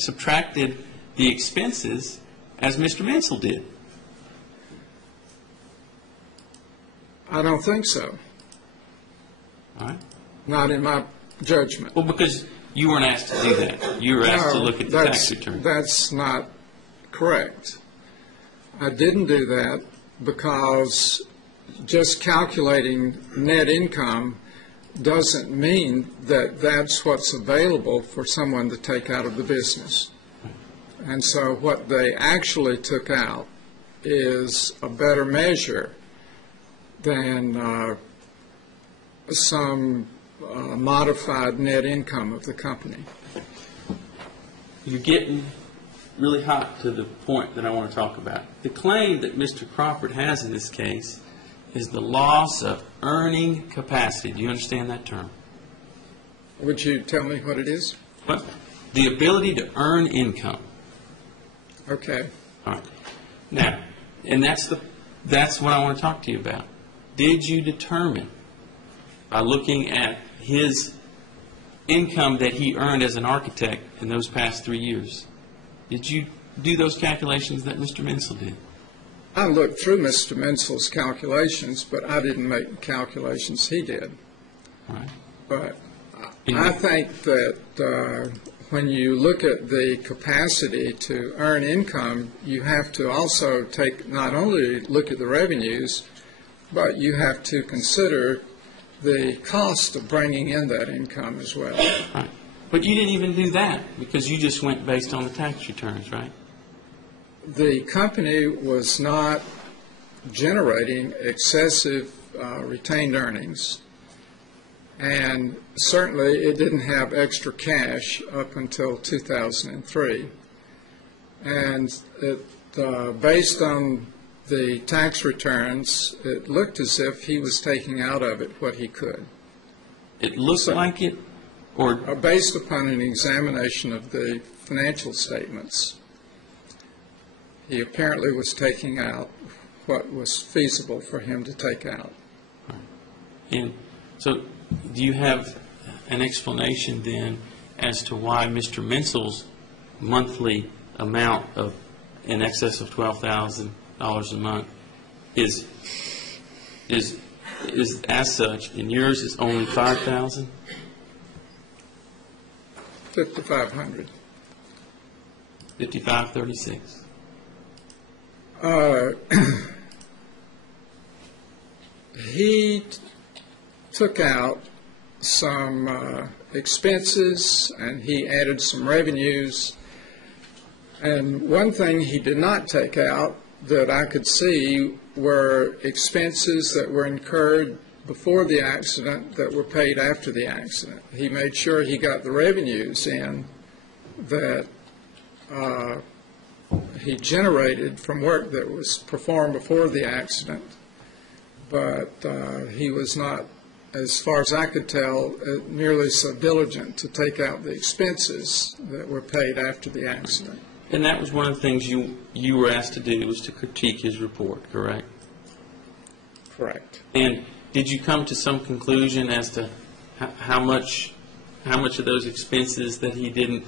subtracted the expenses as Mr. Menzel did. I don't think so. All right. Not in my judgment. Well, because you weren't asked to do that. You were asked to look at the tax return. That's not correct. I didn't do that because just calculating net income doesn't mean that that's what's available for someone to take out of the business. And so what they actually took out is a better measure than some modified net income of the company. You're getting really hot to the point that I want to talk about. The claim that Mr. Crawford has in this case is the loss of earning capacity. Do you understand that term? Would you tell me what it is? Well, the ability to earn income. Okay. All right. Now, and that's what I want to talk to you about. Did you determine, by looking at his income that he earned as an architect in those past 3 years, did you do those calculations that Mr. Menzel did? I looked through Mr. Menzel's calculations, but I didn't make the calculations he did. All right. But I think that when you look at the capacity to earn income, you have to also not only look at the revenues, but you have to consider the cost of bringing in that income as well. Right. But you didn't even do that because you just went based on the tax returns, right? The company was not generating excessive retained earnings, and certainly it didn't have extra cash up until 2003. And based on the tax returns, it looked as if he was taking out of it what he could. It looked like it? Or based upon an examination of the financial statements, he apparently was taking out what was feasible for him to take out. And so do you have an explanation then as to why Mr. Menzel's monthly amount of in excess of $12,000 a month is as such, and yours is only $5,000? $5,500. $5,536. He took out some expenses and he added some revenues. And one thing he did not take out that I could see were expenses that were incurred before the accident that were paid after the accident. He made sure he got the revenues in that he generated from work that was performed before the accident, but he was not, as far as I could tell, nearly so diligent to take out the expenses that were paid after the accident. And that was one of the things you were asked to do, was to critique his report, correct? Correct. And did you come to some conclusion as to how much of those expenses that he didn't,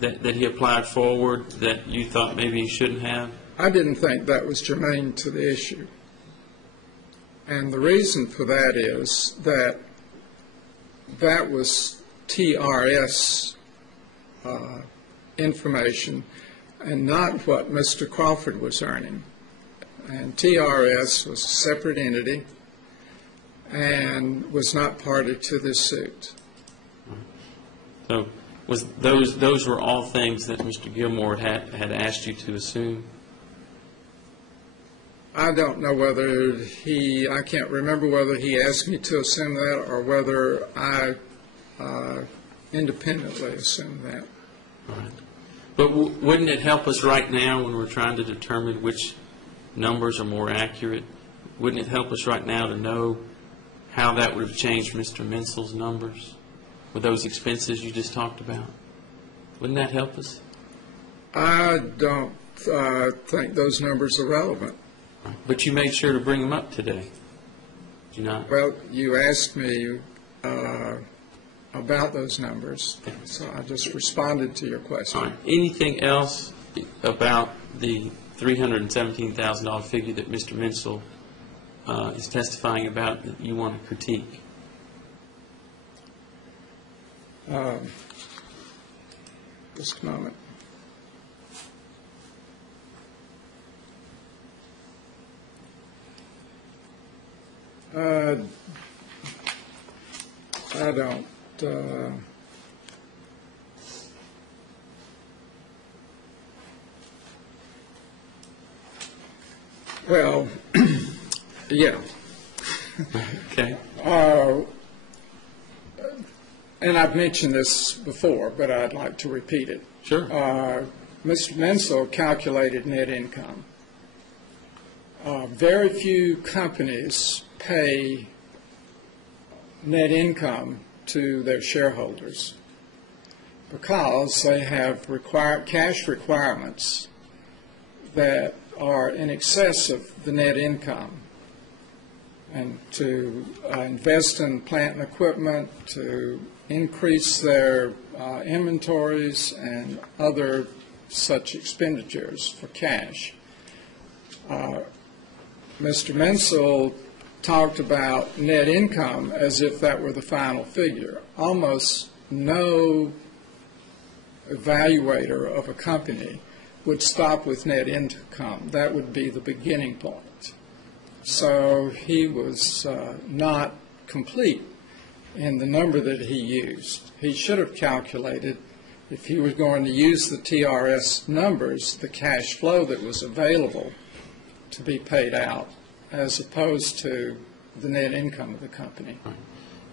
that he applied forward that you thought maybe he shouldn't have? I didn't think that was germane to the issue. And the reason for that is that that was TRS information and not what Mr. Crawford was earning. And TRS was a separate entity and was not party to this suit. So those were all things that Mr. Gilmore had asked you to assume? I don't know whether I can't remember whether he asked me to assume that or whether I independently assumed that. All right. But wouldn't it help us right now when we're trying to determine which numbers are more accurate? Wouldn't it help us right now to know how that would have changed Mr. Menzel's numbers with those expenses you just talked about? Wouldn't that help us? I don't think those numbers are relevant. Right. But you made sure to bring them up today, did you not? Well, you asked me about those numbers, so I just responded to your All question. right. Anything else about the $317,000 figure that Mr. Menzel is testifying about that you want to critique? Just a moment. I don't. Well, yeah. Okay. And I've mentioned this before, but I'd like to repeat it. Sure. Mr. Menzel calculated net income. Very few companies pay net income to their shareholders because they have cash requirements that are in excess of the net income, and to invest in plant and equipment, to increase their inventories and other such expenditures for cash. Mr. Menzel talked about net income as if that were the final figure. Almost no evaluator of a company would stop with net income. That would be the beginning point. So he was not complete in the number that he used. He should have calculated, if he was going to use the TRS numbers, the cash flow that was available to be paid out, as opposed to the net income of the company.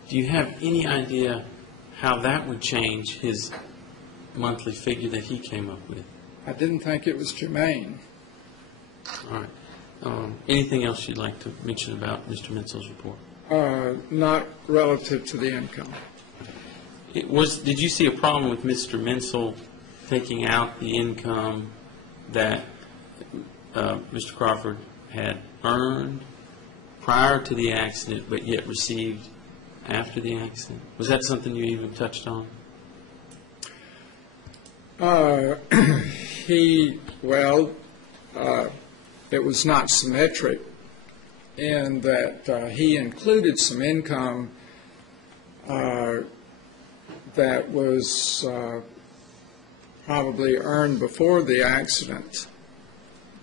Do you have any idea how that would change his monthly figure that he came up with? I didn't think it was germane. All right. Anything else you'd like to mention about Mr. Menzel's report? Not relative to the income. Did you see a problem with Mr. Menzel taking out the income that Mr. Crawford had earned prior to the accident but yet received after the accident? Was that something you even touched on? It was not symmetric in that he included some income that was probably earned before the accident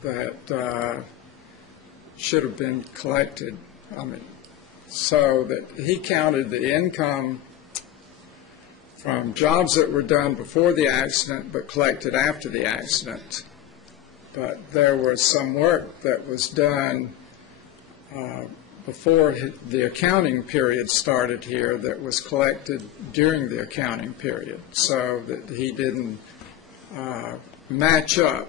that should have been collected. So that he counted the income from jobs that were done before the accident but collected after the accident. But there was some work that was done before the accounting period started here that was collected during the accounting period, so that he didn't match up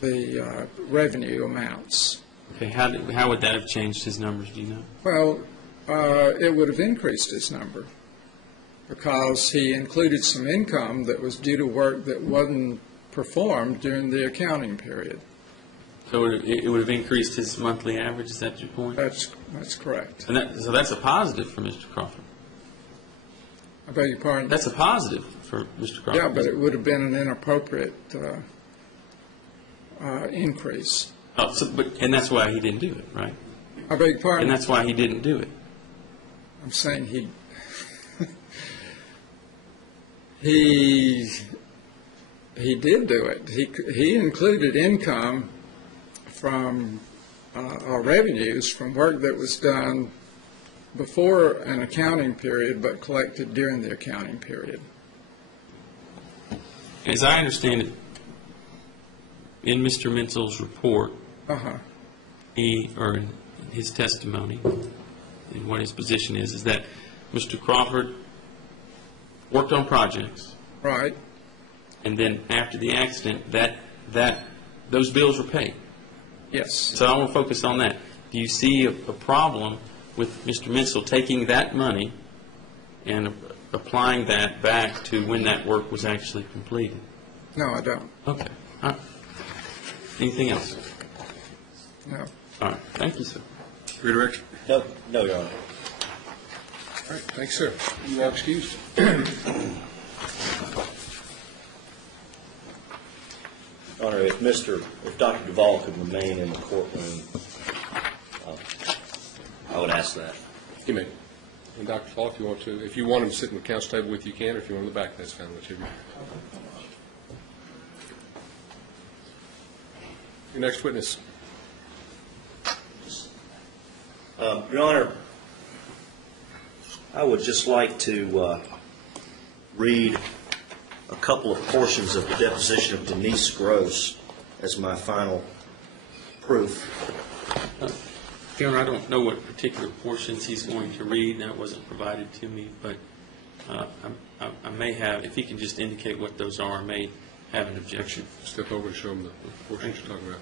the revenue amounts. Okay. How would that have changed his numbers, do you know? Well, it would have increased his number because he included some income that was due to work that wasn't performed during the accounting period. So it would have increased his monthly average, is that your point? That's correct. And so that's a positive for Mr. Crawford. I beg your pardon? That's a positive for Mr. Crawford. Yeah, but it would have been an inappropriate increase. Oh, and that's why he didn't do it, right? I beg your pardon? And that's why he didn't do it. I'm saying he did do it. He included income from our revenues from work that was done before an accounting period but collected during the accounting period. As I understand it, in Mr. Menzel's report, or in his testimony, and what his position is that Mr. Crawford worked on projects. Right. And then after the accident, those bills were paid. Yes. So I want to focus on that. Do you see a problem with Mr. Menzel taking that money and applying that back to when that work was actually completed? No, I don't. Okay. All right. Anything else? No. All right. Thank you, sir. Redirection? No, Your Honor. All right, thanks, sir. You are excused. Honor, if Dr. Duvall could remain in the courtroom, I would ask that. You may. And Dr. Fall, if you want him to sit in the council table with you, you can. Or if you want him in the back, that's fine with you. Your next witness. Your Honor, I would just like to read a couple of portions of the deposition of Denise Gross as my final proof. Your Honor, I don't know what particular portions he's going to read. That wasn't provided to me, but I may have, if he can just indicate what those are, I may have an objection. Step over and show him the portions you're talking about.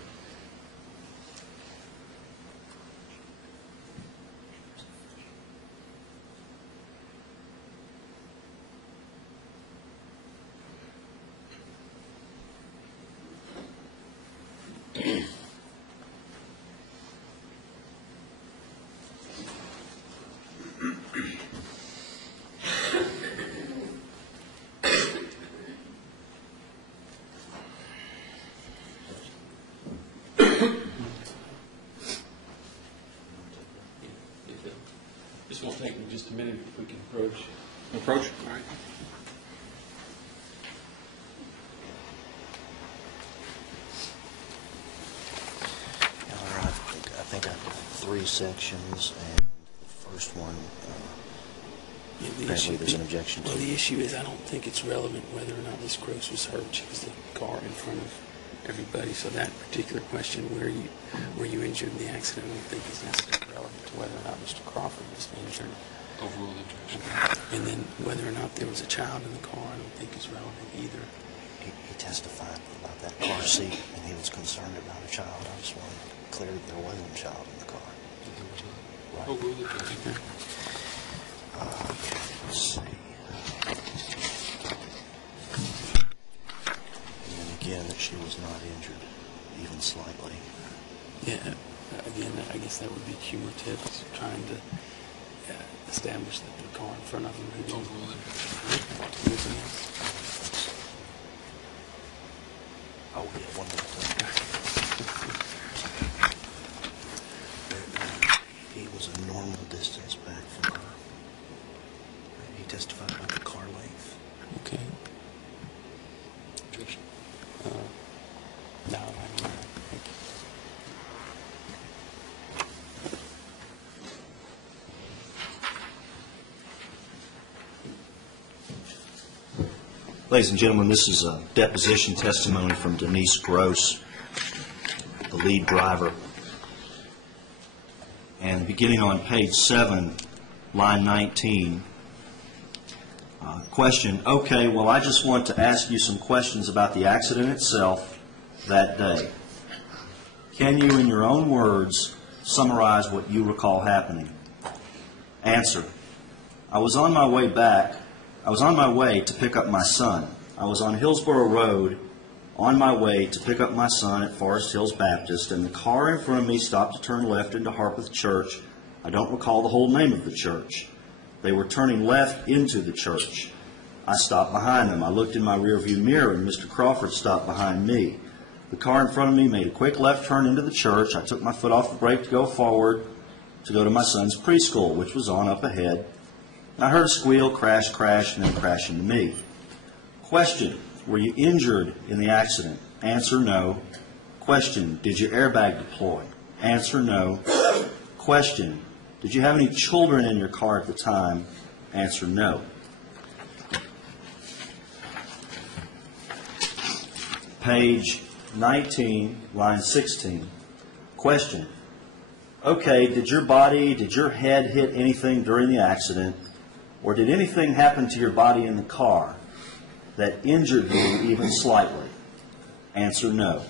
This won't take me just a minute if we can approach. Approach. All right. I think I have 3 sections, and the first one, apparently there's an objection to. Well, the issue is I don't think it's relevant whether or not Ms. Gross was hurt. She was the car in front of everybody. So that particular question, were you injured in the accident, I don't think is necessarily relevant to whether or not Mr. Crawford was injured. Overruled objection. And then whether or not there was a child in the car, I don't think is relevant either. He testified about that car seat, and he was concerned about a child. I just wanted to clear that there wasn't a child in the car. Right. Overruled objection. Let's see. And then again, that she was not injured, even slightly. Yeah, again, I guess that would be cumulative. It's trying to establish that the car in front of him had Overruled anything else. Oh, yeah, one more thing. He was a normal distance back from her. He testified about the car length. Okay. Objection. No, I don't know. Thank you. Ladies and gentlemen, this is a deposition testimony from Denise Gross, the lead driver. And beginning on page 7, line 19, question, okay, well, I just want to ask you some questions about the accident itself that day. Can you, in your own words, summarize what you recall happening? Answer, I was on my way to pick up my son. I was on Hillsborough Road on my way to pick up my son at Forest Hills Baptist, and the car in front of me stopped to turn left into Harpeth Church. I don't recall the whole name of the church. They were turning left into the church. I stopped behind them. I looked in my rearview mirror, and Mr. Crawford stopped behind me. The car in front of me made a quick left turn into the church. I took my foot off the brake to go forward to go to my son's preschool, which was on up ahead. I heard a squeal, crash, and then crash into me. Question, were you injured in the accident? Answer, no. Question, did your airbag deploy? Answer, no. Question, did you have any children in your car at the time? Answer, no. Page 19, line 16. Question, okay, did your head hit anything during the accident? Or did anything happen to your body in the car that injured you even slightly? Answer, no.